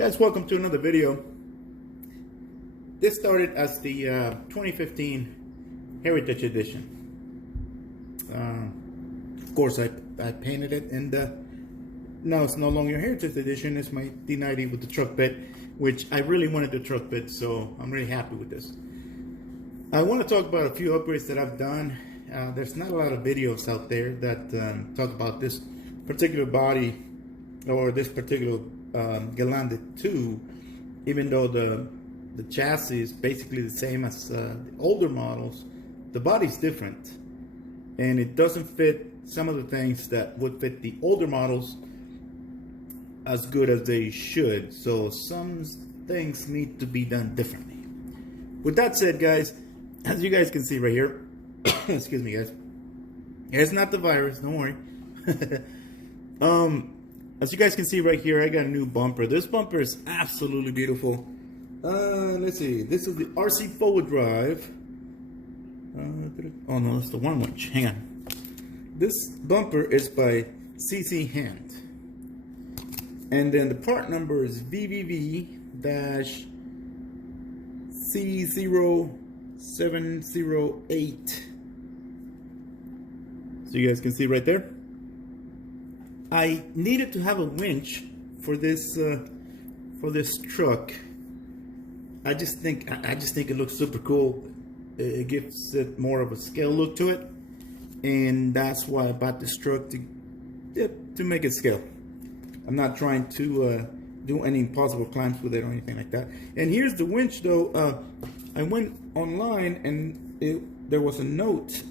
Guys, welcome to another video. This started as the 2015 Heritage Edition. Of course, I painted it, and now it's no longer Heritage Edition. It's my D90 with the truck bed, which I really wanted the truck bed, so I'm really happy with this. I want to talk about a few upgrades that I've done. There's not a lot of videos out there that talk about this particular body or this particular Gelande 2, even though the chassis is basically the same as the older models. The body's different, and it doesn't fit some of the things that would fit the older models as good as they should. So some things need to be done differently. With that said, guys, as you guys can see right here, excuse me, guys, it's not the virus, don't worry. As you guys can see right here, I got a new bumper. This bumper is absolutely beautiful. Let's see. This is the RC4WD drive. Oh no, that's the Winch. Hang on. This bumper is by CC Hand. And then the part number is VVV-C0708. So you guys can see right there. I needed to have a winch for this truck. I just think it looks super cool. It gives it more of a scale look to it, and that's why I bought this truck to make it scale. I'm not trying to do any impossible climbs with it or anything like that. And here's the winch, though. I went online and there was a note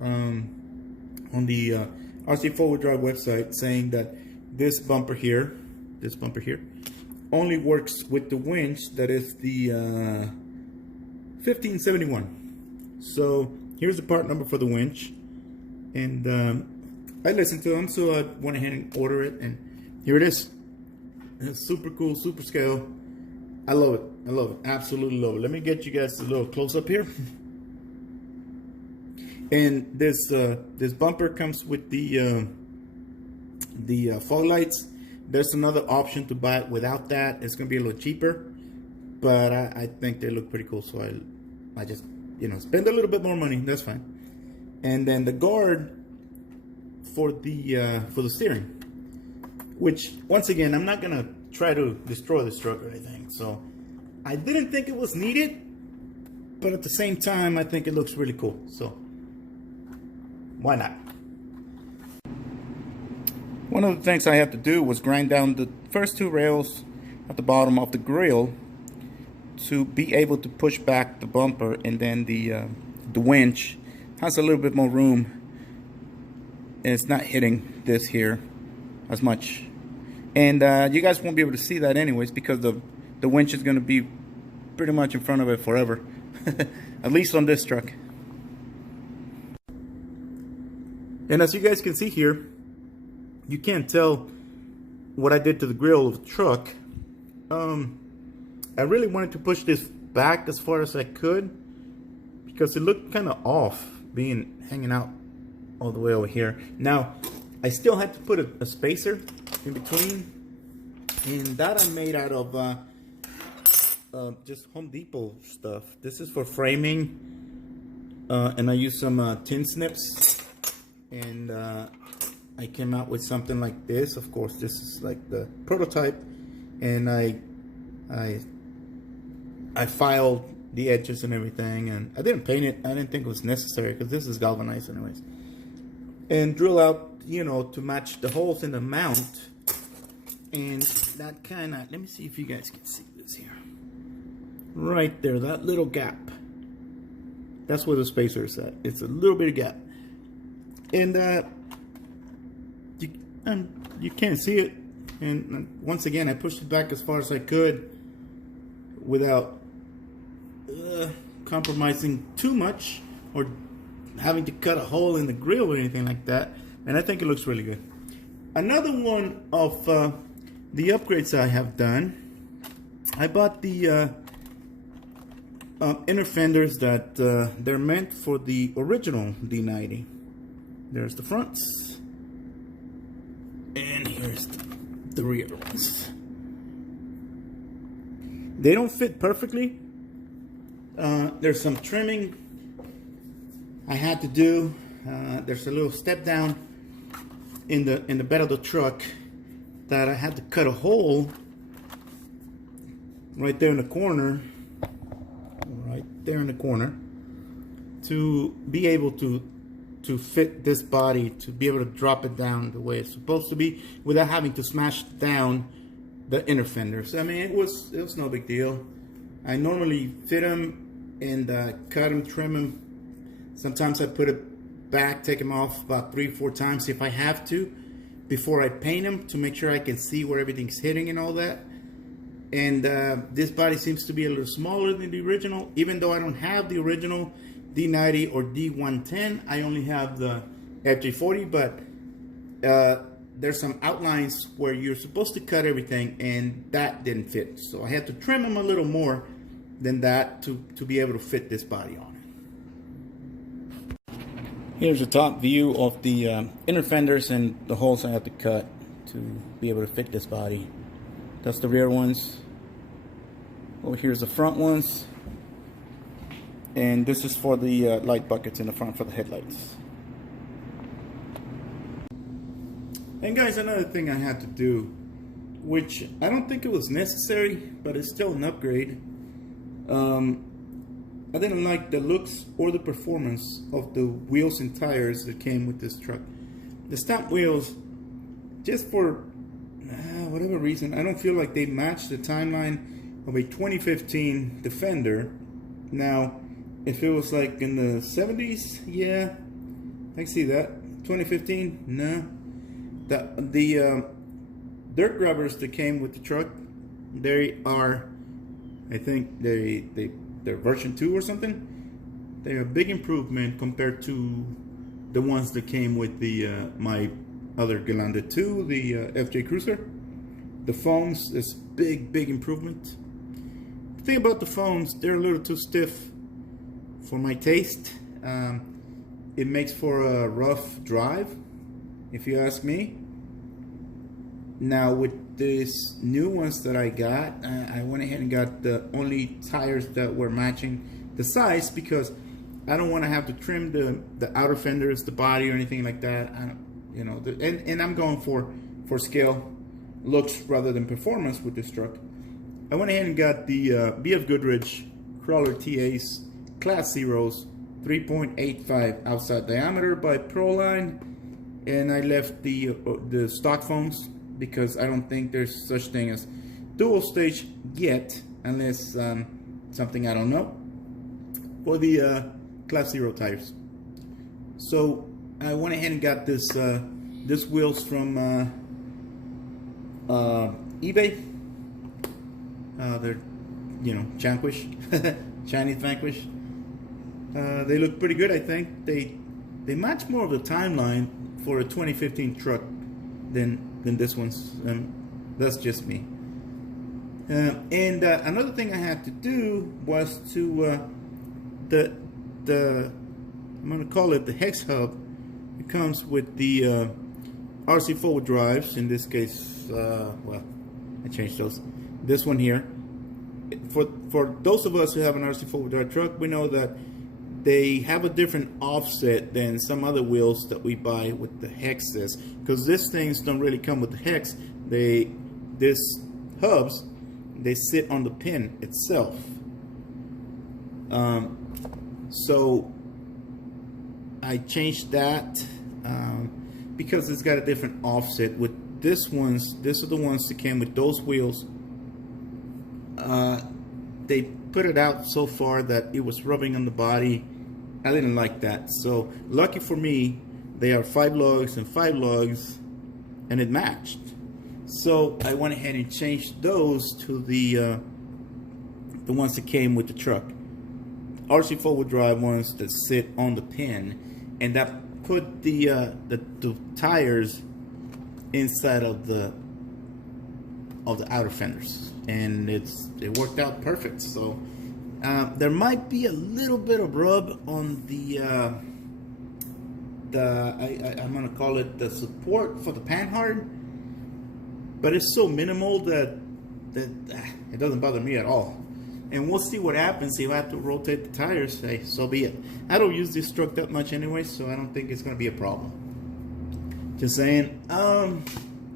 on the RC4WD drive website saying that this bumper here only works with the winch that is the 1571. So here's the part number for the winch, and I listened to them, so I went ahead and ordered it, and here it is. It's super cool, super scale. I love it. I love it. Absolutely love it. Let me get you guys a little close up here. And this bumper comes with the fog lights. There's another option to buy it without that. It's gonna be a little cheaper, but I think they look pretty cool, so I just, you know, spend a little bit more money. That's fine. And then the guard for the steering, which once again, I'm not gonna try to destroy this truck or anything. So I didn't think it was needed, but at the same time, I think it looks really cool. So why not? One of the things I had to do was grind down the first two rails at the bottom of the grill to be able to push back the bumper, and then the winch has a little bit more room, and it's not hitting this here as much. And you guys won't be able to see that anyways, because the winch is going to be pretty much in front of it forever, at least on this truck. And as you guys can see here, you can't tell what I did to the grill of the truck. I really wanted to push this back as far as I could, because it looked kind of off hanging out all the way over here. Now, I still had to put a spacer in between, and that I made out of just Home Depot stuff. This is for framing, and I used some tin snips. And I came out with something like this. Of course, this is like the prototype, and I filed the edges and everything, and I didn't paint it. I didn't think it was necessary because this is galvanized anyways. And drill out, you know, to match the holes in the mount, and that kind of, let me see if you guys can see this here. Right there, that little gap. That's where the spacer is at. It's a little bit of gap. And you can't see it, and once again I pushed it back as far as I could without compromising too much or having to cut a hole in the grill or anything like that, and I think it looks really good. Another one of the upgrades I have done, I bought the inner fenders that they're meant for the original D90. There's the fronts, and here's the rear ones. They don't fit perfectly. There's some trimming I had to do. There's a little step down in the bed of the truck that I had to cut a hole right there in the corner, to be able to fit this body, to be able to drop it down the way it's supposed to be without having to smash down the inner fenders. I mean, it was no big deal. I normally fit them and cut them, trim them. Sometimes I put it back, take them off about 3 or 4 times if I have to, before I paint them, to make sure I can see where everything's hitting and all that. And this body seems to be a little smaller than the original, even though I don't have the original D90 or D110. I only have the RC4WD, but there's some outlines where you're supposed to cut everything, and that didn't fit. So I had to trim them a little more than that to be able to fit this body on. Here's a top view of the inner fenders and the holes I have to cut to be able to fit this body. That's the rear ones. Over here's the front ones. And this is for the light buckets in the front for the headlights. And guys, another thing I had to do, which I don't think it was necessary, but it's still an upgrade. I didn't like the looks or the performance of the wheels and tires that came with this truck. The stamp wheels, just for whatever reason, I don't feel like they match the timeline of a 2015 Defender. Now, if it was like in the 70s, yeah, I can see that. 2015, no. The dirt grubbers that came with the truck, they are, I think they're version 2 or something. They're a big improvement compared to the ones that came with the my other Gelande 2, the FJ Cruiser. The foams is big improvement. The thing about the foams, they're a little too stiff for my taste. It makes for a rough drive, if you ask me. Now with these new ones that I got, I went ahead and got the only tires that were matching the size, because I don't want to have to trim the outer fenders, the body, or anything like that. You know, and I'm going for scale, looks rather than performance with this truck. I went ahead and got the BF Goodrich Crawler TAs Class Zeros 3.85 outside diameter by Proline, and I left the stock foams because I don't think there's such thing as dual stage yet, unless something I don't know, for the Class Zero tires. So I went ahead and got this wheels from eBay. They're, you know, Vanquish, Chinese Vanquish. They look pretty good, I think. They match more of the timeline for a 2015 truck than this one's. That's just me. And another thing I had to do was to I'm gonna call it the Hex Hub. It comes with the RC4WD drives. In this case, well, I changed those. This one here. For those of us who have an RC4WD drive truck, we know that they have a different offset than some other wheels that we buy with the Hexes, because these things don't really come with the Hex. These hubs, they sit on the pin itself. So I changed that because it's got a different offset. With these are the ones that came with those wheels. They put it out so far that it was rubbing on the body. I didn't like that. So lucky for me, they are 5 lugs and 5 lugs, and it matched. So I went ahead and changed those to the ones that came with the truck, RC4WD drive ones that sit on the pin, and that put the tires inside of the outer fenders, and it worked out perfect. So there might be a little bit of rub on I'm gonna call it the support for the panhard, but it's so minimal that it doesn't bother me at all. And we'll see what happens if I have to rotate the tires. Hey, so be it. I don't use this truck that much anyway, so I don't think it's gonna be a problem. Just saying.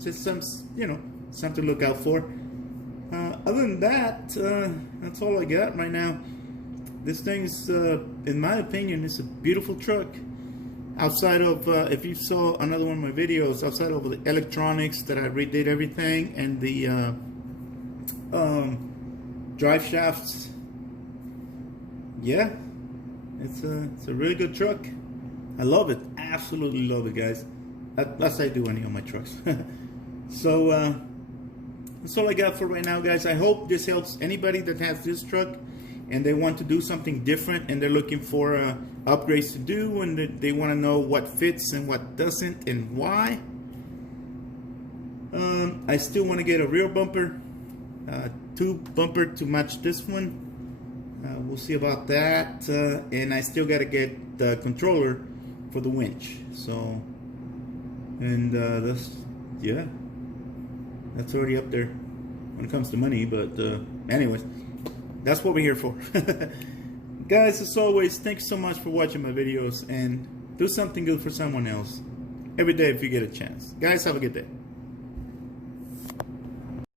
Just some, you know, something to look out for. Other than that, that's all I got right now. This thing's, in my opinion, it's a beautiful truck. Outside of, if you saw another one of my videos, outside of the electronics that I redid everything, and the drive shafts, yeah, it's a really good truck. I love it, absolutely love it, guys. That's I do any of my trucks. So that's all I got for right now, guys. I hope this helps anybody that has this truck and they want to do something different, and they're looking for upgrades to do, and they want to know what fits and what doesn't and why. I still want to get a rear bumper, tube bumper to match this one. We'll see about that. And I still got to get the controller for the winch. So, and that's, yeah, that's already up there when it comes to money. But anyways, that's what we're here for. Guys, as always, thanks so much for watching my videos, and do something good for someone else every day if you get a chance. Guys, have a good day.